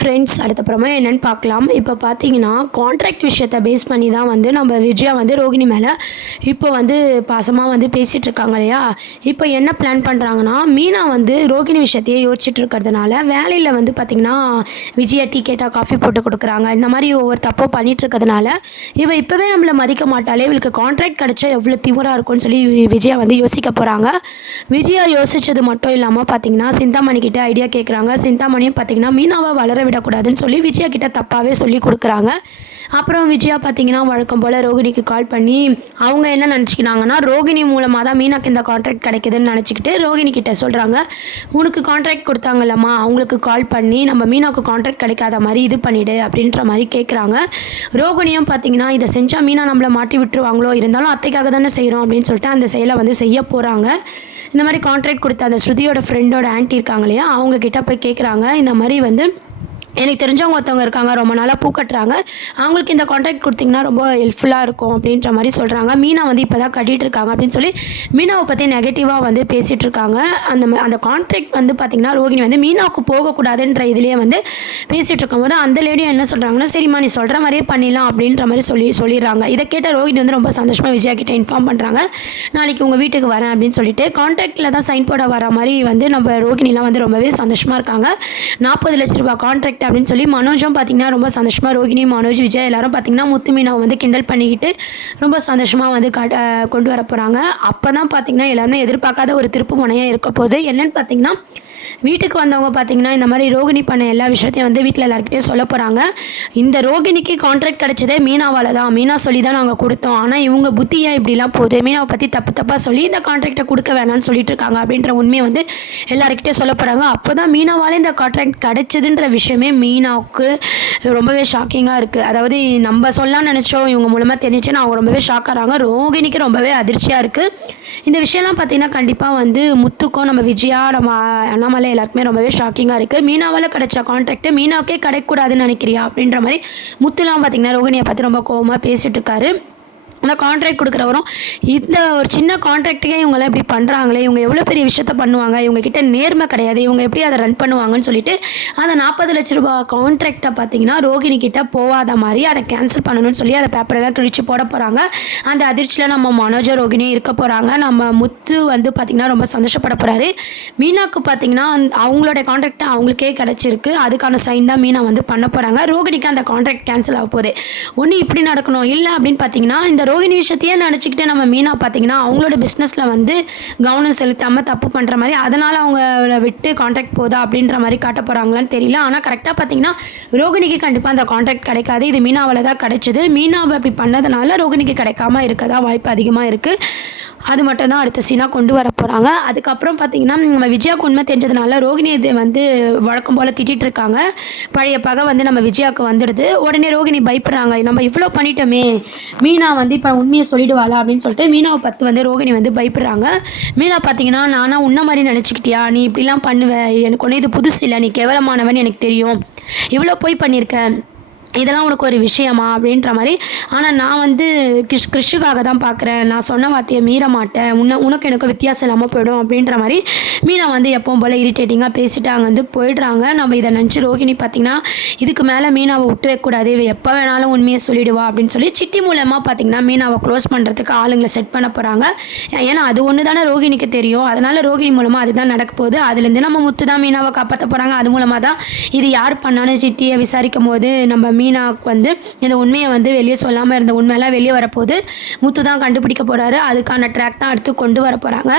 Friends அடுத்தப்புறமா என்னென்னு பார்க்கலாம். இப்போ பார்த்தீங்கன்னா, கான்ட்ராக்ட் விஷயத்த பேஸ் பண்ணி தான் வந்து நம்ம விஜயா வந்து ரோகிணி மேலே இப்போ வந்து பாசமா வந்து பேசிகிட்டு இருக்காங்க இல்லையா? இப்போ என்ன பிளான் பண்ணுறாங்கன்னா, மீனா வந்து ரோகிணி விஷயத்தையே யோசிச்சுட்டு இருக்கிறதுனால, வேலையில் வந்து பார்த்திங்கன்னா, விஜயா டீ கேட்டால் காஃபி போட்டு கொடுக்குறாங்க. இந்த மாதிரி ஒவ்வொரு தப்போ பண்ணிகிட்டு இருக்கிறதுனால, இவ இப்போவே நம்மளை மதிக்க மாட்டாளே, இவளுக்கு கான்ட்ராக்ட் கிடச்சா எவ்வளோ திமிரா இருக்கும்னு சொல்லி விஜயா வந்து யோசிக்க போகிறாங்க. விஜயா யோசித்தது மட்டும் இல்லாமல் பார்த்திங்கன்னா, சிந்தாமணி கிட்ட ஐடியா கேட்குறாங்க. சிந்தாமணியும் பார்த்திங்கன்னா, மீனாவை வளர விடக்கூடாதுன்னு சொல்லி விஜயா கிட்ட தப்பாகவே சொல்லி கொடுக்குறாங்க. அப்புறம் விஜயா பார்த்திங்கன்னா, வழக்கம் போல் ரோகிணிக்கு கால் பண்ணி அவங்க என்ன நினச்சிக்கினாங்கன்னா, ரோகிணி மூலமாக தான் மீனாக்கு இந்த கான்ட்ராக்ட் கிடைக்குதுன்னு நினச்சிக்கிட்டு ரோகிணி கிட்ட சொல்கிறாங்க, உனக்கு கான்ட்ராக்ட் கொடுத்தாங்கல்லம்மா அவங்களுக்கு கால் பண்ணி நம்ம மீனாவுக்கு கான்ட்ராக்ட் கிடைக்காத மாதிரி இது பண்ணிவிடு அப்படின்ற மாதிரி கேட்குறாங்க. ரோகிணியும் பார்த்திங்கன்னா, இதை செஞ்சால் மீனா நம்மளை மாட்டி விட்டுருவாங்களோ, இருந்தாலும் அத்தைக்காக தானே செய்கிறோம் அப்படின்னு சொல்லிட்டு அந்த செயலை வந்து செய்ய போகிறாங்க. இந்த மாதிரி கான்ட்ராக்ட் கொடுத்த அந்த ஸ்ருதியோட ஃப்ரெண்டோட ஆன்ட்டி இருக்காங்க இல்லையா, அவங்கக்கிட்ட போய் கேட்குறாங்க, இந்த மாதிரி வந்து எனக்கு தெரிஞ்சவங்க ஒருத்தவங்க இருக்காங்க, ரொம்ப நாளாக பூ கட்டுறாங்க, அவங்களுக்கு இந்த கான்ட்ராக்ட் கொடுத்திங்கன்னா ரொம்ப ஹெல்ப்ஃபுல்லாக இருக்கும் அப்படின்ற மாதிரி சொல்கிறாங்க. மீனா வந்து இப்போ தான் கட்டிகிட்டு இருக்காங்க அப்படின்னு சொல்லி மீனாவை பற்றி நெகட்டிவாக வந்து பேசிகிட்டு இருக்காங்க. அந்த கான்ட்ராக்ட் வந்து பார்த்திங்கன்னா ரோகிணி வந்து மீனாவுக்கு போகக்கூடாதுன்ற இதுலேயே வந்து பேசிகிட்டு இருக்கும்போது அந்த லேடியும் என்ன சொல்கிறாங்கன்னா, சரிம்மா நீ சொல்கிற மாதிரியே பண்ணிடலாம் அப்படின்ற மாதிரி சொல்லிடுறாங்க. இதை கேட்ட ரோகிணி வந்து ரொம்ப சந்தோஷமாக விஜயா கிட்ட இன்ஃபார்ம் பண்ணுறாங்க, நாளைக்கு உங்கள் வீட்டுக்கு வரேன் அப்படின்னு சொல்லிட்டு கான்ட்ராக்டில் தான் சைன் போட வர மாதிரி வந்து நம்ம ரோகிணிலாம் வந்து ரொம்பவே சந்தோஷமாக இருக்காங்க. 40 லட்ச ரூபா கான்ட்ராக்ட் அப்படின்னு சொல்லி மனோஜும் பார்த்திங்கன்னா ரொம்ப சந்தோஷமாக, ரோகிணி, மனோஜ், விஜய் எல்லாரும் பார்த்திங்கன்னா முத்து மீனாவை வந்து கிண்டல் பண்ணிக்கிட்டு ரொம்ப சந்தோஷமாக வந்து கொண்டு வர போகிறாங்க. அப்போ தான் பார்த்திங்கன்னா எல்லாருமே எதிர்பார்க்காத ஒரு திருப்பு முனையாக இருக்க போகுது. என்னென்னு பார்த்திங்கன்னா, வீட்டுக்கு வந்தவங்க பார்த்திங்கன்னா இந்த மாதிரி ரோகிணி பண்ண எல்லா விஷயத்தையும் வந்து வீட்டில் எல்லாருக்கிட்டே சொல்ல போகிறாங்க. இந்த ரோகிணிக்கு கான்ட்ராக்ட் கிடச்சதே மீனாவால் தான், மீனா சொல்லி தான் நாங்கள் கொடுத்தோம், ஆனால் இவங்க புத்தி ஏன் இப்படிலாம் போகுது, மீனாவை பற்றி தப்பாக சொல்லி இந்த கான்ட்ராக்டை கொடுக்க வேணாம்னு சொல்லிட்டு இருக்காங்க அப்படின்ற உண்மையை வந்து எல்லாருக்கிட்டே சொல்ல போகிறாங்க. அப்போ தான் மீனாவால் இந்த கான்ட்ராக்ட் கிடச்சிதுன்ற விஷயமே மீனாவுக்கு ரொம்பவே ஷாக்கிங்காக இருக்குது. அதாவது நம்ம சொல்லலாம்னு நினச்சோம், இவங்க மூலமாக தெரிஞ்சுன்னு அவங்க ரொம்பவே ஷாக் ஆகிறாங்க. ரோகிணிக்கு ரொம்பவே அதிர்ச்சியாக இருக்குது. இந்த விஷயம்லாம் பார்த்திங்கன்னா கண்டிப்பாக வந்து முத்துக்கும் நம்ம விஜயா நம்ம அண்ணாமலை எல்லாருக்குமே ரொம்பவே ஷாக்கிங்காக இருக்குது. மீனாவால் கிடைச்ச கான்ட்ராக்ட்டு மீனாவுக்கே கிடைக்கக்கூடாதுன்னு நினைக்கிறியா அப்படின்ற மாதிரி முத்துலாம் பார்த்திங்கன்னா ரோகிணியை பார்த்து ரொம்ப கோவமாக பேசிகிட்டு இருக்காரு. அந்த கான்ட்ராக்ட் கொடுக்குறவரும் இந்த ஒரு சின்ன கான்ட்ராக்டுக்கே இவங்களாம் இப்படி பண்ணுறாங்களே, இவங்க எவ்வளோ பெரிய விஷயத்த பண்ணுவாங்க, இவங்ககிட்ட நேர்மை கிடையாது, இவங்க எப்படி அதை ரன் பண்ணுவாங்கன்னு சொல்லிட்டு அந்த 40 லட்ச ரூபா கான்ட்ராக்டை பார்த்திங்கன்னா ரோகிணி கிட்ட போகாத மாதிரி அதை கேன்சல் பண்ணணும்னு சொல்லி அதை பேப்பரெல்லாம் கிழிச்சு போட போகிறாங்க. அந்த அதிர்ச்சியில் நம்ம மனோஜ ரோகிணி இருக்க போகிறாங்க. நம்ம முத்து வந்து பார்த்திங்கன்னா ரொம்ப சந்தோஷப்பட போகிறாரு. மீனாவுக்கு பார்த்திங்கன்னா அவங்களோட கான்ட்ராக்ட் அவங்களுக்கே கிடச்சிருக்கு, அதுக்கான சைன் தான் மீனா வந்து பண்ண போகிறாங்க. ரோகிணிக்கு அந்த கான்ட்ராக்ட் கேன்சல் ஆக போகுது. ஒன்று இப்படி நடக்கணும், இல்லை அப்படின்னு பார்த்திங்கன்னா இந்த ரோகிணி விஷயத்தையே நினச்சிக்கிட்டு நம்ம மீனா பார்த்திங்கன்னா அவங்களோட பிஸ்னஸில் வந்து கவனம் செலுத்தாமல் தப்பு பண்ணுற மாதிரி, அதனால் அவங்கள விட்டு கான்ட்ராக்ட் போதா அப்படின்ற மாதிரி காட்ட போகிறாங்களான்னு தெரியல. ஆனால் கரெக்டாக பார்த்திங்கன்னா ரோகிணிக்கு கண்டிப்பாக அந்த கான்ட்ராக்ட் கிடைக்காது, இது மீனாவில் தான் கிடைச்சிது. மீனாவை அப்படி பண்ணதுனால ரோகிணிக்கு கிடைக்காம இருக்க தான் வாய்ப்பு அதிகமாக இருக்குது. அது மட்டும் தான் அடுத்த சீனாக கொண்டு வர போகிறாங்க. அதுக்கப்புறம் பார்த்திங்கன்னா நம்ம விஜயாவுக்கு உண்மை தெரிஞ்சதுனால ரோகிணி இது வந்து வழக்கம் போல் திட்டிகிட்டு இருக்காங்க. பழைய பகை வந்து நம்ம விஜயாவுக்கு வந்துடுது. உடனே ரோகிணி பயப்படுறாங்க, நம்ம இவ்வளோ பண்ணிட்டோமே, மீனா வந்து இப்போ உண்மையை சொல்லிடுவாளா அப்படின்னு சொல்லிட்டு மீனாவை பார்த்து வந்து ரோகிணி வந்து பயப்படுறாங்க. மீனா பார்த்திங்கன்னா, நானா உன்ன மாதிரி நினச்சிக்கிட்டியா, நீ இப்படிலாம் பண்ணுவேன், எனக்கு ஒன்று இது புதுசு இல்லை, நீ கேவலமானவன் எனக்கு தெரியும், இவ்வளோ போய் பண்ணியிருக்க, இதெல்லாம் உனக்கு ஒரு விஷயமா அப்படின்ற மாதிரி. ஆனால் நான் வந்து கிறிஷுக்காக தான் பார்க்குறேன், நான் சொன்ன வார்த்தையை மீற மாட்டேன், உனக்கு எனக்கு வித்தியாசம் இல்லாமல் போயிடும் அப்படின்ற மாதிரி மீனா வந்து எப்பவும் போல் இரிட்டேட்டிங்காக பேசிட்டு அங்கே வந்து போயிடுறாங்க. நம்ம இதை நினச்சி ரோகிணி பார்த்திங்கன்னா இதுக்கு மேலே மீனாவை விட்டு வைக்கக்கூடாது, இவ எப்போ வேணாலும் உண்மையை சொல்லிடுவா அப்படின்னு சொல்லி சிட்டி மூலமாக பார்த்திங்கன்னா மீனாவை க்ளோஸ் பண்ணுறதுக்கு ஆளுங்களை செட் பண்ண போகிறாங்க. ஏன்னா அது ஒன்று தானே ரோகிணிக்கு தெரியும், அதனால் ரோகிணி மூலமாக அதுதான் நடக்க போகுது. அதுலேருந்து நம்ம முத்து தான் மீனாவை காப்பாற்ற போகிறாங்க. அது மூலமாக தான் இது யார் பண்ணான்னு சிட்டியை விசாரிக்கும் போது நம்ம மீனாவுக்கு வந்து இந்த உண்மையை வந்து வெளியே சொல்லாமல் இருந்த உண்மையெல்லாம் வெளியே வரப்போகுது. முத்து தான் கண்டுபிடிக்க போகிறாரு. அதுக்கான ட்ராக் தான் அடுத்து கொண்டு வர போகிறாங்க.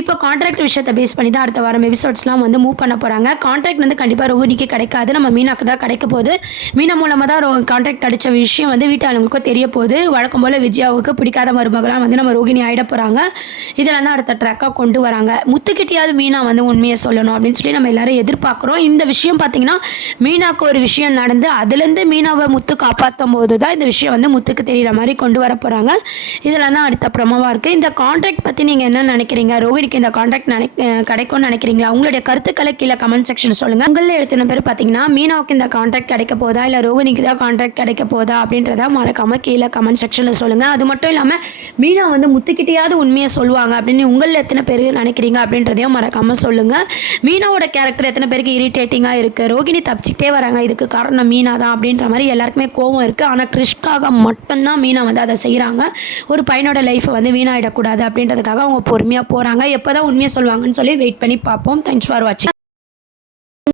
இப்போ கான்ட்ராக்ட் விஷயத்தை பேஸ் பண்ணி தான் அடுத்த வாரம் எபிசோட்ஸ்லாம் வந்து மூவ் பண்ண போகிறாங்க. கான்ட்ராக்ட் வந்து கண்டிப்பாக ரோகிணிக்கு கிடைக்காது, நம்ம மீனாக்கு தான் கிடைக்க போகுது. மீனா மூலமாக தான் கான்ட்ராக்ட் அடித்த விஷயம் வந்து வீட்டாளங்களுக்கும் தெரிய போகுது. வழக்கம் போல் விஜயாவுக்கு பிடிக்காத மருமகளாக வந்து நம்ம ரோகிணி ஆகிட போகிறாங்க. இதெல்லாம் தான் அடுத்த ட்ராக்காக கொண்டு வராங்க. முத்துக்கிட்டையாவது மீனா வந்து உண்மையை சொல்லணும் அப்படின்னு சொல்லி நம்ம எல்லாரும் எதிர்பார்க்குறோம். இந்த விஷயம் பார்த்திங்கன்னா மீனாவுக்கு ஒரு விஷயம் நடந்து அதுலேருந்து மீனா மீனாவை முத்து காப்பாற்றும் போது தான் இந்த விஷயம் வந்து முத்துக்கு தெரிகிற மாதிரி கொண்டு வர போகிறாங்க. இதெல்லாம் தான் அடுத்த ப்ரமோவாக இருக்குது. இந்த கான்ட்ராக்ட் பற்றி நீங்கள் என்ன நினைக்கிறீங்க? ரோகிணிக்கு இந்த கான்ட்ராக்ட் கிடைக்கும்னு நினைக்கிறீங்களா? உங்களுடைய கருத்துக்களை கீழே கமெண்ட் செக்ஷன் சொல்லுங்கள். உங்களில் எடுத்துன பேர் பார்த்தீங்கன்னா மீனாவுக்கு இந்த கான்ட்ராக்ட் கிடைக்க போதா இல்லை ரோகிணிக்கு தான் கான்ட்ராக்ட் கிடைக்க போதா அப்படின்றத மறக்காமல் கீழே கமெண்ட் செக்ஷனில் சொல்லுங்கள். அது மட்டும் இல்லாமல் மீனா வந்து முத்துக்கிட்டையாவது உண்மையை சொல்லுவாங்க அப்படின்னு உங்களில் எத்தனை பேர் நினைக்கிறீங்க அப்படின்றதையும் மறக்காமல் சொல்லுங்கள். மீனாவோட கேரக்டர் எத்தனை பேருக்கு இரிட்டேட்டிங்காக இருக்குது? ரோகிணி தப்பிச்சிக்கிட்டே வராங்க, இதுக்கு காரணம் மீனா தான் அப்படின்ற மாதிரி எல்லாருக்குமே கோவம் இருக்குது. ஆனால் கிறிஷ்காக மட்டும்தான் மீனா வந்து அதை செய்கிறாங்க. ஒரு பையனோட லைஃப்பை வந்து வீணாயிடக்கூடாது அப்படின்றதுக்காக அவங்க பொறுமையாக போகிறாங்க. எப்போ தான் உண்மையை சொல்லுவாங்கன்னு சொல்லி வெயிட் பண்ணி பார்ப்போம். தேங்க்ஸ் ஃபார் வாட்சிங்.